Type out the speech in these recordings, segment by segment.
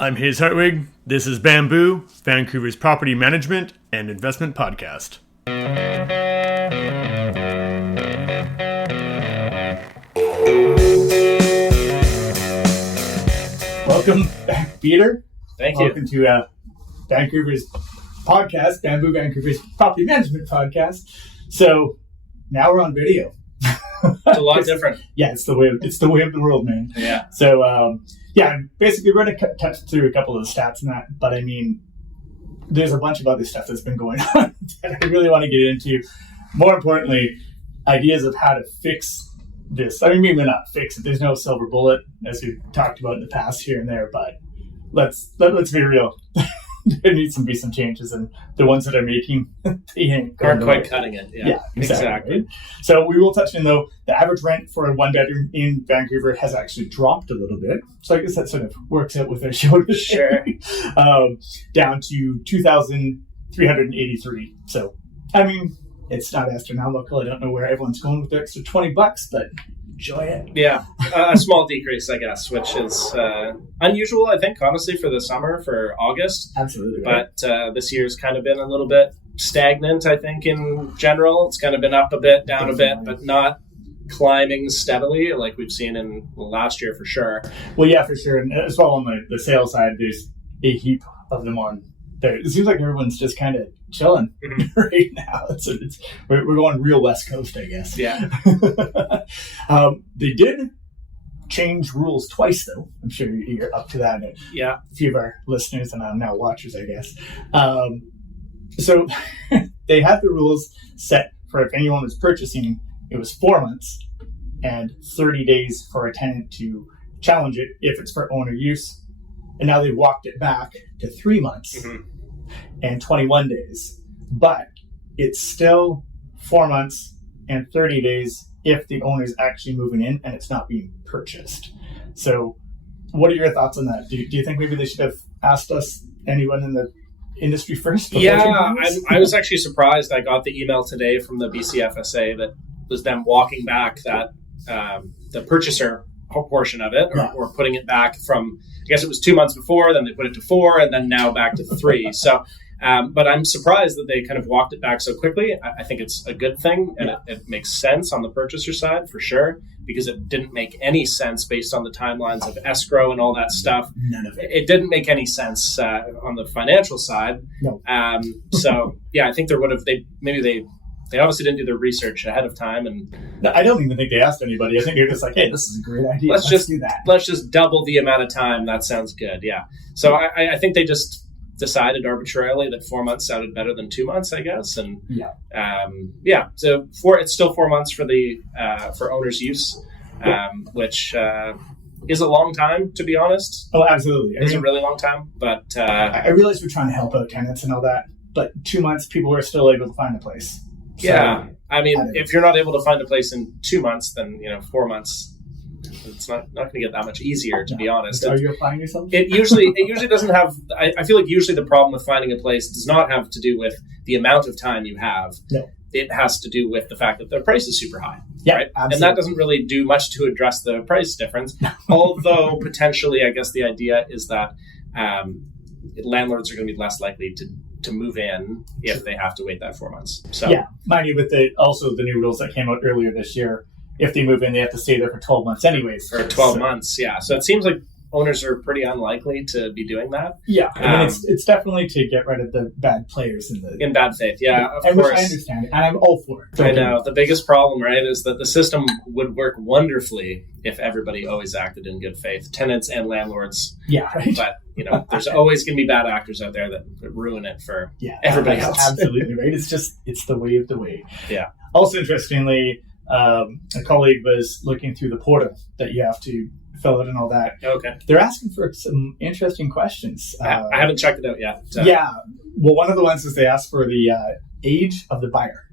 I'm Haze Hartwig. This is Bamboo, Vancouver's property management and investment podcast. Welcome back, Peter. Thank you. Welcome to Vancouver's podcast, Bamboo, Vancouver's property management podcast. So now we're on video. It's a lot different. Yeah, it's the way of the world, man. Yeah. So basically we're going to touch through a couple of the stats and that, but I mean, there's a bunch of other stuff that's been going on that I really want to get into. More importantly, ideas of how to fix this. I mean, maybe not fix it. There's no silver bullet, as we've talked about in the past here and there, but let's be real. There needs to be some changes, and the ones that are making aren't quite cutting it. Yeah, exactly. Right? So we will touch in, though, the average rent for a one bedroom in Vancouver has actually dropped a little bit. So I guess that sort of works out with our show today. Sure. Down to $2,383. So, I mean, it's not astronomical. I don't know where everyone's going with the extra $20, but enjoy it. Yeah, a small decrease, I guess, which is unusual, I think, honestly, for the summer, for August. Absolutely. Right. But this year's kind of been a little bit stagnant, I think, in general. It's kind of been up a bit, down a bit, but not climbing steadily like we've seen in last year for sure. Well, yeah, for sure. And as well on the sales side, there's a heap of them on there. It seems like everyone's just kind of chilling right now. We're going real West Coast, I guess. Yeah. They did change rules twice, though. I'm sure you're up to that. Yeah. A few of our listeners and now watchers, I guess. So they had the rules set for if anyone was purchasing, it was 4 months and 30 days for a tenant to challenge it if it's for owner use. And now they walked it back to 3 months and 21 days. But it's still 4 months and 30 days if the owner's actually moving in and it's not being purchased. So what are your thoughts on that? Do you think maybe they should have asked us, anyone in the industry first? Yeah, I was actually surprised. I got the email today from the BCFSA that was them walking back that the purchaser portion of it, or putting it back from, I guess it was 2 months before, then they put it to 4, and then now back to 3. So, but I'm surprised that they kind of walked it back so quickly. I think it's a good thing, and it makes sense on the purchaser side for sure, because it didn't make any sense based on the timelines of escrow and all that stuff. None of it. It didn't make any sense on the financial side. No. So, yeah, I think there would have, they obviously didn't do their research ahead of time, and I don't even think they asked anybody. I think they're just like, "Hey, this is a great idea. Let's just do that. Let's just double the amount of time. That sounds good." Yeah. So I think they just decided arbitrarily that 4 months sounded better than 2 months, I guess, and So it's still 4 months for the for owner's use, which is a long time, to be honest. Oh, absolutely. It's a really long time, but I realize we're trying to help out tenants and all that, but 2 months, people were still able to find a place. So, yeah, I mean, if you're not able to find a place in 2 months, then 4 months, it's not going to get that much easier, to be honest. Are you applying yourself? It usually doesn't have. I feel like usually the problem with finding a place does not have to do with the amount of time you have. No. It has to do with the fact that the price is super high. Yeah, right? Absolutely. And that doesn't really do much to address the price difference. Although potentially, I guess the idea is that landlords are going to be less likely to move in if they have to wait that 4 months. So yeah, mind you, with the new rules that came out earlier this year, if they move in, they have to stay there for 12 months anyways. For 12 months, yeah. So it seems like owners are pretty unlikely to be doing that. Yeah, I mean, it's definitely to get rid of the bad players in bad faith. Yeah, of course. Which I understand, and I'm all for it. I know. The biggest problem, right, is that the system would work wonderfully if everybody always acted in good faith, tenants and landlords. Yeah, right. But there's always going to be bad actors out there that ruin it for everybody else. Absolutely right. It's the way of the way. Yeah. Also, interestingly, a colleague was looking through the portal that you have to fill out and all that. Okay. They're asking for some interesting questions. I haven't checked it out yet. Yeah. Well, one of the ones is they ask for the age of the buyer,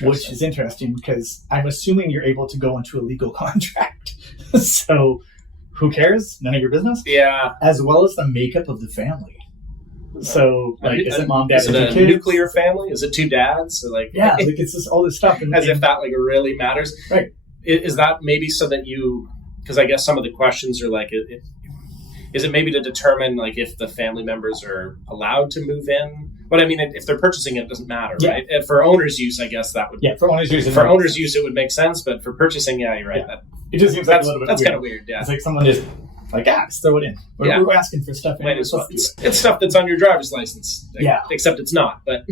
which is interesting because I'm assuming you're able to go into a legal contract. So who cares? None of your business. Yeah. As well as the makeup of the family. So, is it mom, dad, is it a kids? nuclear family? Is it 2 dads? So it's just all this stuff. If that really matters. Right. Is that maybe so that you, because I guess some of the questions are like, Is it maybe to determine like if the family members are allowed to move in? But I mean, if they're purchasing it, it doesn't matter, right? And for owner's use, I guess that would. Yeah, for owner's use. It would make sense, but for purchasing, yeah, you're right. Yeah. It just seems like a little bit. That's kind of weird. Yeah, it's like someone just like just throw it in. We're asking for stuff. It's stuff that's on your driver's license. Except it's not. But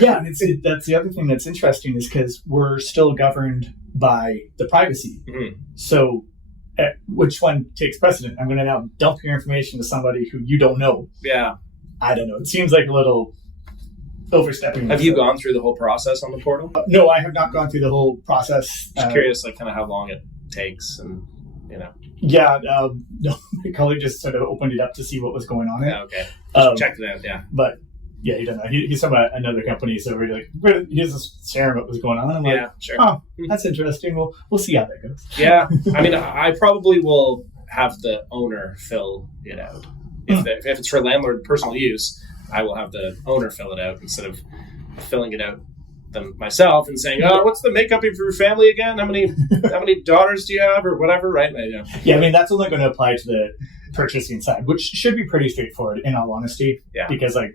yeah, and that's the other thing that's interesting is because we're still governed by the privacy. Mm-hmm. So, which one takes precedent? I'm going to now dump your information to somebody who you don't know. Yeah, I don't know. It seems like a little overstepping. Have you gone through the whole process on the portal? No, I have not gone through the whole process. Just curious, like kind of how long it takes, and Yeah, no, my colleague just sort of opened it up to see what was going on. Yeah, okay. Checked it out, yeah. But yeah, he doesn't know. He's from another company, so we're like, he's just sharing what was going on. I'm like, sure. Oh, that's interesting. We'll see how that goes. Yeah, I mean, I probably will have the owner fill it out. If it's for landlord personal use, I will have the owner fill it out instead of filling it out myself and saying, what's the makeup of your family again? How many daughters do you have or whatever, right? Yeah, I mean, that's only going to apply to the purchasing side, which should be pretty straightforward in all honesty. Yeah. Because like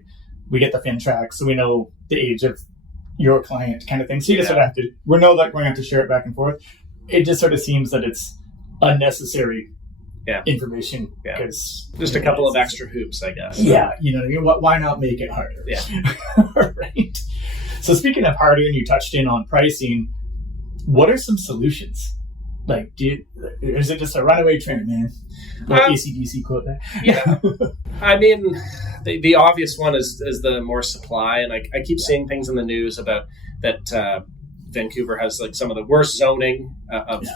we get the fin track, so we know the age of your client kind of thing. So you just sort of have to, we know that we're going to have to share it back and forth. It just sort of seems that it's unnecessary information. Yeah. Because just a couple of extra hoops, I guess. Yeah. You know what I mean? Why not make it harder? Yeah. Right. So speaking of harder, and you touched in on pricing, what are some solutions? Like, is it just a runaway train, man? AC/DC quote there. Yeah. I mean, the obvious one is the more supply. And I keep seeing things in the news about that Vancouver has like some of the worst zoning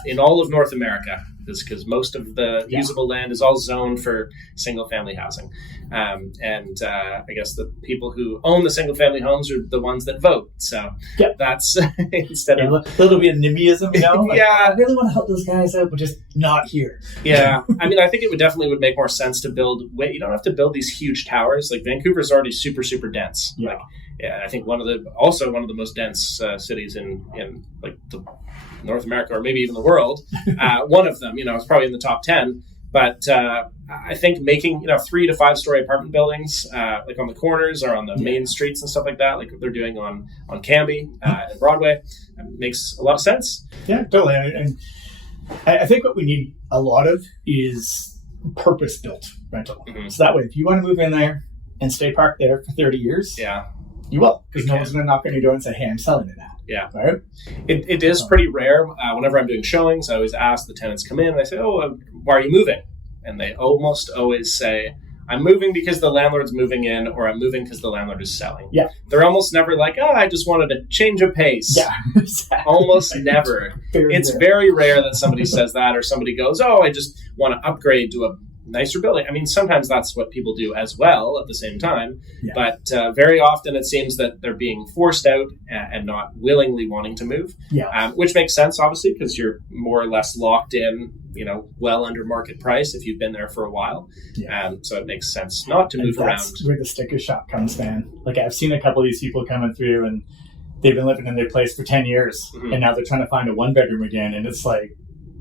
in all of North America. Because most of the usable land is all zoned for single-family housing. And I guess the people who own the single-family homes are the ones that vote. So that's instead of... A little bit of NIMBYism, you know? Like, I really want to help those guys out, but just not here. Yeah. I mean, I think it would make more sense to build... You don't have to build these huge towers. Like, Vancouver's already super, super dense. Yeah. Like, I think one of the most dense cities in like the North America or maybe even the world. One of them, it's probably in the top 10. But I think making 3 to 5 story apartment buildings like on the corners or on the main streets and stuff like that, like they're doing on Cambie and Broadway, makes a lot of sense. Yeah, totally. And I think what we need a lot of is purpose-built rental. Mm-hmm. So that way, if you want to move in there and stay parked there for 30 years, you will, because no one's going to knock on your door and say, hey, I'm selling it now. Yeah. Right? It is pretty rare. Whenever I'm doing showings, I always ask the tenants come in and I say, why are you moving? And they almost always say, I'm moving because the landlord's moving in, or I'm moving because the landlord is selling. Yeah. They're almost never like, I just wanted a change of pace. Yeah. Exactly. Almost never. It's very rare that somebody says that, or somebody goes, I just want to upgrade to a nicer building. I mean, sometimes that's what people do as well at the same time, but very often it seems that they're being forced out and not willingly wanting to move, which makes sense, obviously, because you're more or less locked in, well under market price if you've been there for a while. So it makes sense not to move around. That's where the sticker shock comes, man. Like, I've seen a couple of these people coming through and they've been living in their place for 10 years, and now they're trying to find a 1-bedroom again, and it's like,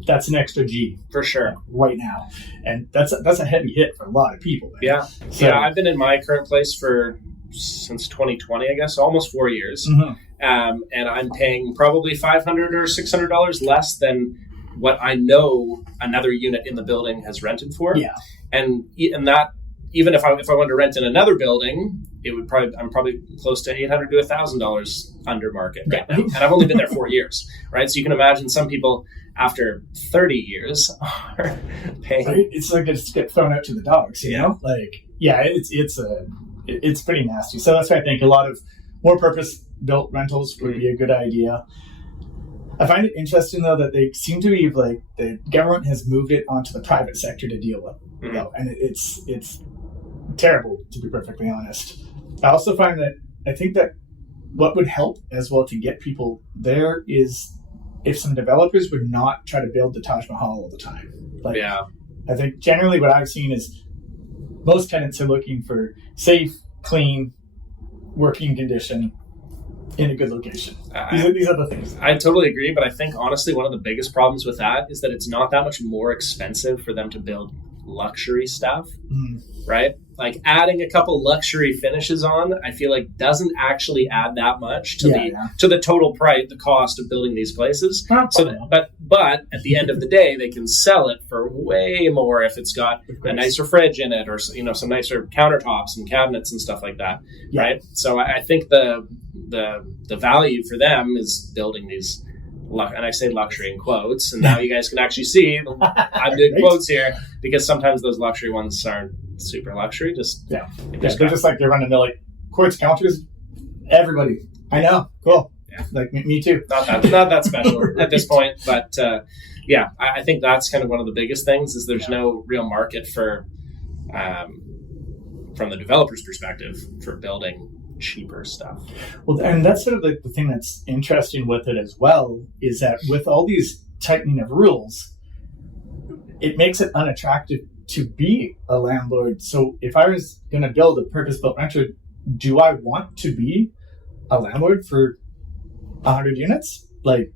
that's an extra G for sure right now, and that's a heavy hit for a lot of people. Man. Yeah, so, I've been in my current place since 2020, I guess, almost 4 years, and I'm paying probably $500 or $600 less than what I know another unit in the building has rented for. Yeah, and that even if I wanted to rent in another building, I'm probably close to $800 to $1,000 under market right now, and I've only been there 4 years, right? So you can imagine some people after 30 years are paying. Right? It's like it's get thrown out to the dogs, you know? Like, it's pretty nasty. So that's why I think a lot of more purpose-built rentals would be a good idea. I find it interesting, though, that they seem to be like the government has moved it onto the private sector to deal with, and it's terrible, to be perfectly honest. I also find that I think that what would help as well to get people there is if some developers would not try to build the Taj Mahal all the time. I think generally what I've seen is most tenants are looking for safe, clean, working condition in a good location. These are the things. I totally agree, but I think honestly one of the biggest problems with that is that it's not that much more expensive for them to build luxury stuff, right? Like adding a couple luxury finishes on, I feel like doesn't actually add that much to the total price, the cost of building these places. But at the end of the day, they can sell it for way more if it's got a nicer fridge in it, or some nicer countertops and cabinets and stuff like that, right? So I think the value for them is building these. And I say luxury in quotes, and now you guys can actually see I'm doing quotes here, because sometimes those luxury ones aren't super luxury. They're just like they're running the like quartz counters. Everybody, I know, cool. Yeah, like me too. Not that special at this point, but I think that's kind of one of the biggest things is there's no real market for, from the developer's perspective, for building cheaper stuff. Well, and that's sort of like the thing that's interesting with it as well, is that with all these tightening of rules, it makes it unattractive to be a landlord. So if I was going to build a purpose-built rental, do I want to be a landlord for 100 units? Like,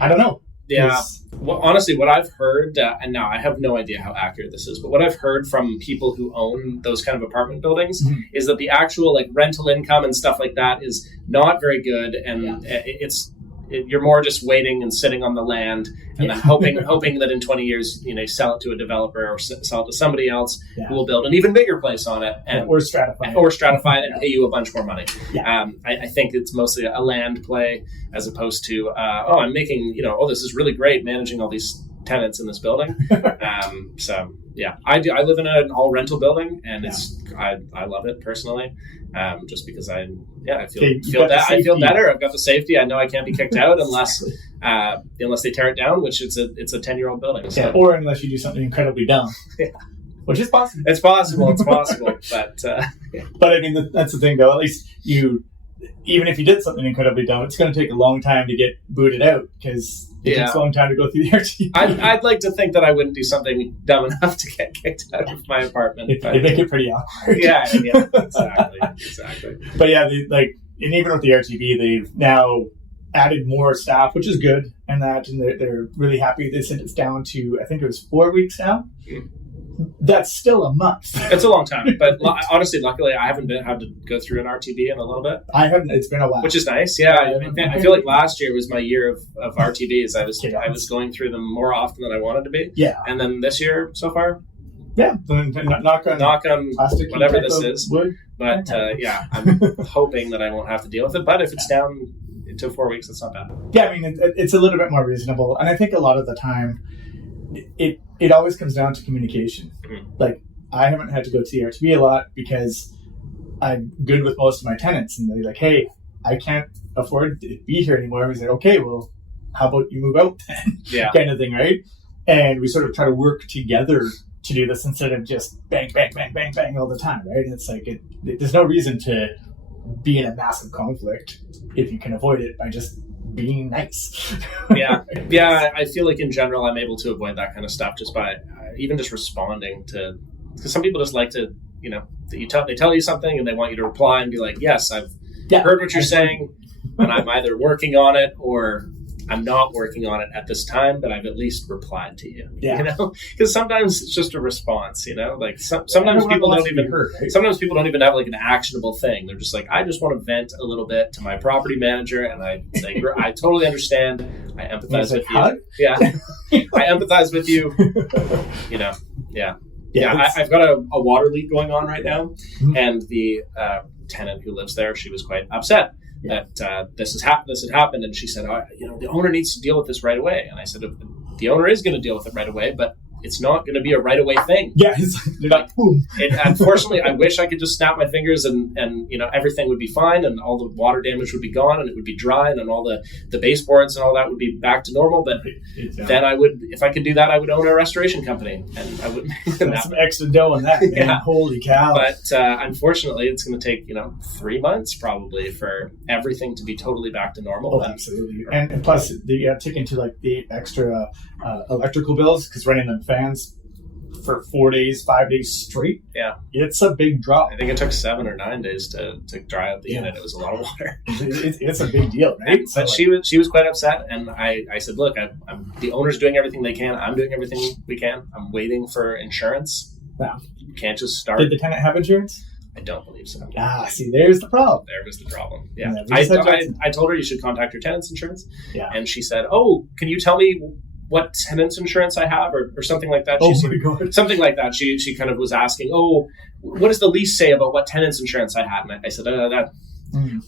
I don't know. Yeah. Well, honestly, what I've heard, and now I have no idea how accurate this is, but what I've heard from people who own those kind of apartment buildings is that the actual like rental income and stuff like that is not very good, and you're more just waiting and sitting on the land and then hoping that in 20 years you sell it to a developer or sell it to somebody else who will build an even bigger place on it or stratify it and pay you a bunch more money. I think it's mostly a land play as opposed to I'm making this is really great managing all these tenants in this building. I live in an all rental building, and I love it personally, just because I feel better. I've got the safety. I know I can't be kicked out unless they tear it down, which it's a 10-year-old building. So. Yeah, or unless you do something incredibly dumb. Which is possible. It's possible. But I mean, that's the thing, though. At least even if you did something incredibly dumb, it's going to take a long time to get booted out, because it takes a long time to go through the RTP. I'd like to think that I wouldn't do something dumb enough to get kicked out of my apartment. They make it pretty awkward. Yeah, exactly. But and even with the RTP, they've now added more staff, which is good, and they're really happy. They sent it down to, I think it was 4 weeks now. That's still a month. It's a long time, but honestly, luckily, I haven't had to go through an RTB in a little bit. I haven't. It's been a while, which is nice. Yeah, I feel like last year was my year of RTBs. I was going through them more often than I wanted to be. Yeah, and then this year so far, knock on plastic, whatever this is. Wood. But I'm hoping that I won't have to deal with it. But if it's down to 4 weeks, that's not bad. Yeah, I mean it's a little bit more reasonable, and I think a lot of the time it always comes down to communication. Like, I haven't had to go to the RTB a lot because I'm good with most of my tenants, and they're like, hey, I can't afford to be here anymore. We say, okay, well, how about you move out then? Kind of thing, right? And we sort of try to work together to do this instead of just bang, bang, bang, bang, bang all the time, right? And it's like, there's no reason to be in a massive conflict if you can avoid it by just being nice. I feel like in general I'm able to avoid that kind of stuff just by even just responding to, because some people just like to they tell you something and they want you to reply and be like, yes, I've heard what you're saying, and I'm either working on it or I'm not working on it at this time, but I've at least replied to you. Because sometimes it's just a response. Like sometimes people don't even sometimes people don't even have like an actionable thing. They're just like, I just want to vent a little bit to my property manager, and I say, I totally understand. I empathize with you. I empathize with you. I've got a water leak going on right now, and the tenant who lives there, she was quite upset that this had happened, and she said, the owner needs to deal with this right away. And I said, the owner is going to deal with it right away, but it's not going to be a right away thing. Yeah, but boom. Unfortunately, I wish I could just snap my fingers and everything would be fine, and all the water damage would be gone, and it would be dry, and then all the baseboards and all that would be back to normal. But then I would, if I could do that, I would own a restoration company, and I would make some extra dough on that. Man. Holy cow! But unfortunately, it's going to take 3 months probably for everything to be totally back to normal. Oh, absolutely. And plus, you have to take into like the extra electrical bills, because running the fans for 4 days, 5 days straight. Yeah. It's a big drop. I think it took 7 or 9 days to dry out the unit. It was a lot of water. It's a big deal, right? But she was quite upset, and I said, look, I'm the owner's doing everything they can. I'm doing everything we can. I'm waiting for insurance. Wow. You can't just start. Did the tenant have insurance? I don't believe so. See, there's the problem. There was the problem. Yeah. Yeah, I told her you should contact your tenant's insurance. Yeah. And she said, oh, can you tell me what tenant's insurance I have or something like that? My God. Something like that. She kind of was asking, oh, what does the lease say about what tenant's insurance I had? And I said,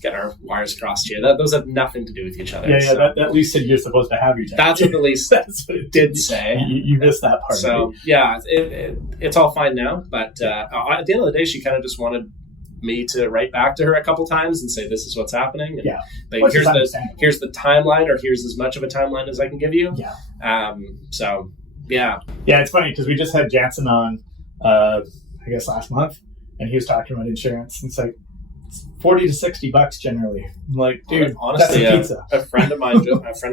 get our wires crossed here. Those have nothing to do with each other. Yeah, so that least said you're supposed to have your tenant. That's what the lease That's what it did say. You missed that part. So, right? yeah, it's all fine now. But at the end of the day, she kind of just wanted me to write back to her a couple times and say, this is what's happening. And, but here's the timeline, or here's as much of a timeline as I can give you. Yeah. So, yeah. Yeah, it's funny because we just had Jansen on, I guess last month, and he was talking about insurance. And it's like, $40 to $60 generally. I'm like, dude, honestly, that's a pizza. a friend of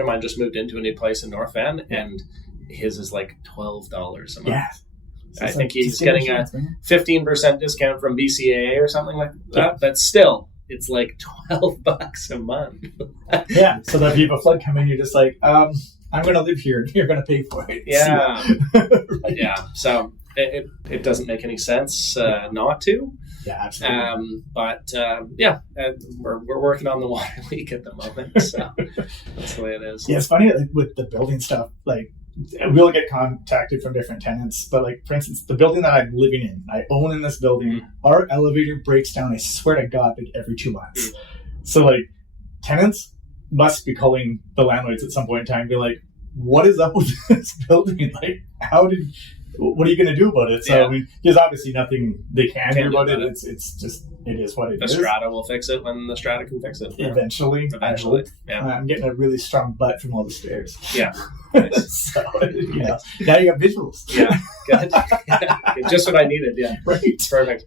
mine just moved into a new place in North Van, and his is like $12 a month. Yeah. I think he's getting a 15% discount from BCAA or something like that. But still, it's like $12 a month. Yeah. So that if you have a flood come in, you're just like, I'm going to live here. You're going to pay for it. Yeah. Right. Yeah. So it doesn't make any sense not to. Yeah, absolutely. We're working on the water leak at the moment. So that's the way it is. Yeah, it's funny with the building stuff. Like, we'll get contacted from different tenants, but like, for instance, the building that I'm living in, I own in this building, our elevator breaks down, I swear to God, like every 2 months. So like, tenants must be calling the landlords at some point in time and be like, what is up with this building? Like, what are you going to do about it? So, I mean, there's obviously nothing they can do about it. It's just, it is what it is. The strata will fix it when the strata can fix it. Eventually. Yeah. I'm getting a really strong butt from all the stairs. Yeah. So, now you got visuals. Yeah. Good. Just what I needed. Yeah. Right. Perfect.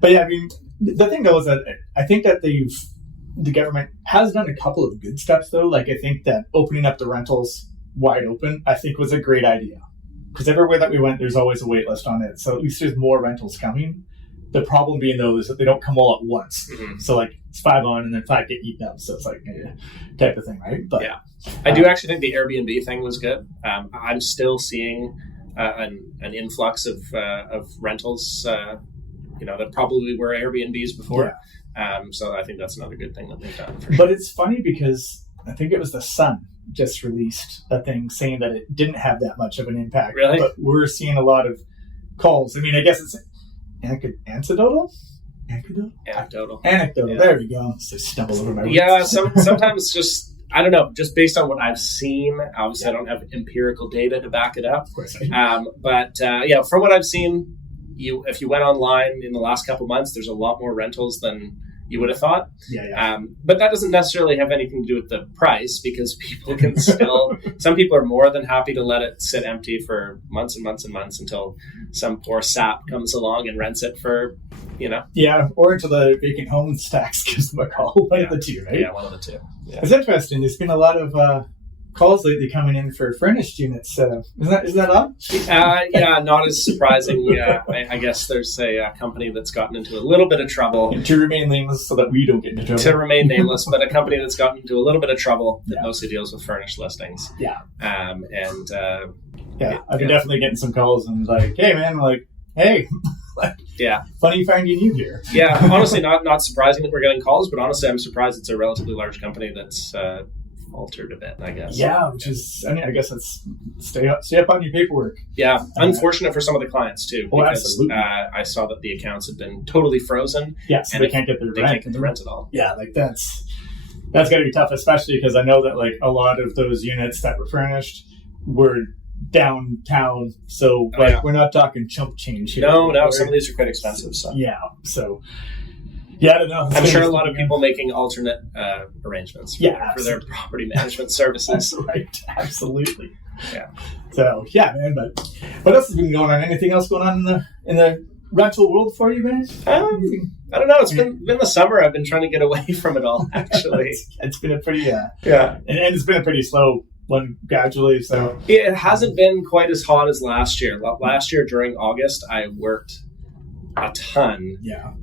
But yeah, I mean, the thing though is that I think that the government has done a couple of good steps though. Like, I think that opening up the rentals wide open, I think was a great idea. Because everywhere that we went, there's always a wait list on it. So at least there's more rentals coming. The problem being, though, is that they don't come all at once. Mm-hmm. So, like, it's 5 on and then 5 get eaten up. So it's like type of thing, right? But yeah. I do actually think the Airbnb thing was good. I'm still seeing an influx of rentals, that probably were Airbnbs before. Yeah. So I think that's another good thing that they've done. For sure. But it's funny because I think it was The Sun just released a thing saying that it didn't have that much of an impact. Really? But we're seeing a lot of calls. I mean, I guess it's anecdotal. Yeah. There we go. So stumble over my words. Yeah, sometimes just, I don't know, just based on what I've seen. Obviously, I don't have empirical data to back it up. Of course I do. But from what I've seen, if you went online in the last couple months, there's a lot more rentals than you would have thought. Yeah. But that doesn't necessarily have anything to do with the price, because people can still, some people are more than happy to let it sit empty for months and months and months until some poor sap comes along and rents it for, Yeah, or until the vacant homes tax gives them a call. One of the two, right? Yeah, one of the two. Yeah. It's interesting. There's been a lot of calls lately coming in for furnished units. Isn't that odd? Yeah, not as surprising. I guess there's a company that's gotten into a little bit of trouble. And to remain nameless so that we don't get into trouble. To remain nameless, but a company that's gotten into a little bit of trouble that mostly deals with furnished listings. Yeah. I've been definitely getting some calls and like, hey man, hey. Funny finding you here. Yeah, honestly, not surprising that we're getting calls, but honestly, I'm surprised it's a relatively large company that's altered a bit, I guess. Yeah, which is, I guess it's stay up on your paperwork. Yeah, unfortunate for some of the clients too, because absolutely. I saw that the accounts had been totally frozen. Yeah, so they can't get their rent. They can't get the rent at all. Yeah, that's got to be tough, especially because I know that a lot of those units that were furnished were downtown, so we're not talking chump change here. No, some of these are quite expensive. So. Yeah, so. Yeah, I don't know. I'm sure a lot of people making alternate arrangements for their property management services. That's right. Absolutely. Yeah. So, man, but what else has been going on? Anything else going on in the rental world for you, man? I don't know. It's been the summer. I've been trying to get away from it all, actually. It's been a pretty... and it's been a pretty slow one gradually. So it hasn't been quite as hot as last year. Last year during August, I worked a ton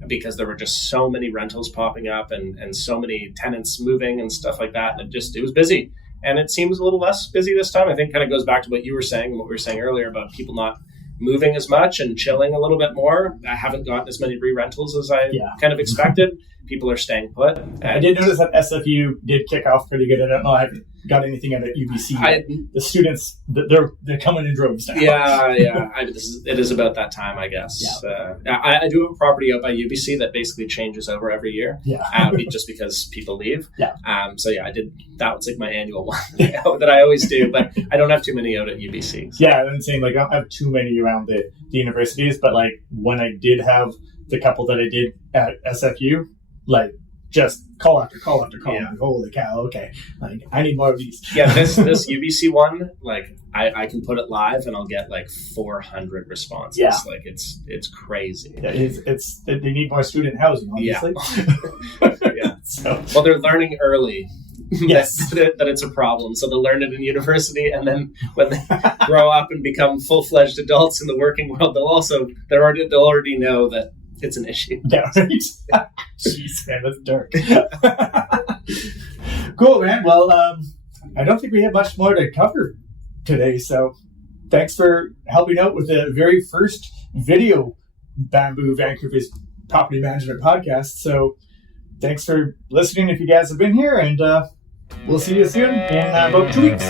because there were just so many rentals popping up and so many tenants moving and stuff like that. And it was busy. And it seems a little less busy this time. I think kind of goes back to what you were saying and what we were saying earlier about people not moving as much and chilling a little bit more. I haven't gotten as many re-rentals as I kind of expected. People are staying put. I did notice that SFU did kick off pretty good. I don't know. I haven't got anything out at UBC. The students, they're coming in droves now. Yeah. It is about that time, I guess. Yeah. I do have a property out by UBC that basically changes over every year. Yeah. Just because people leave. Yeah. I did. That was like my annual one that I always do, but I don't have too many out at UBC. So. Yeah, I'm saying like I don't have too many around the universities, but like when I did have the couple that I did at SFU, like just call after call after call. Like, holy cow, okay. Like I need more of these. Yeah, this UBC one, like I can put it live and I'll get like 400 responses. Yeah. Like it's crazy. Yeah, they need more student housing, obviously. Yeah. Well, they're learning early. Yes. that it's a problem. So they'll learn it in university, and then when they grow up and become full-fledged adults in the working world, they'll already know that it's an issue. Yeah, right. Jeez, man, that's dark. Cool, man. Well, I don't think we have much more to cover today, so thanks for helping out with the very first video Bamboo Vancouver's property management podcast. So thanks for listening if you guys have been here, and we'll see you soon in about 2 weeks.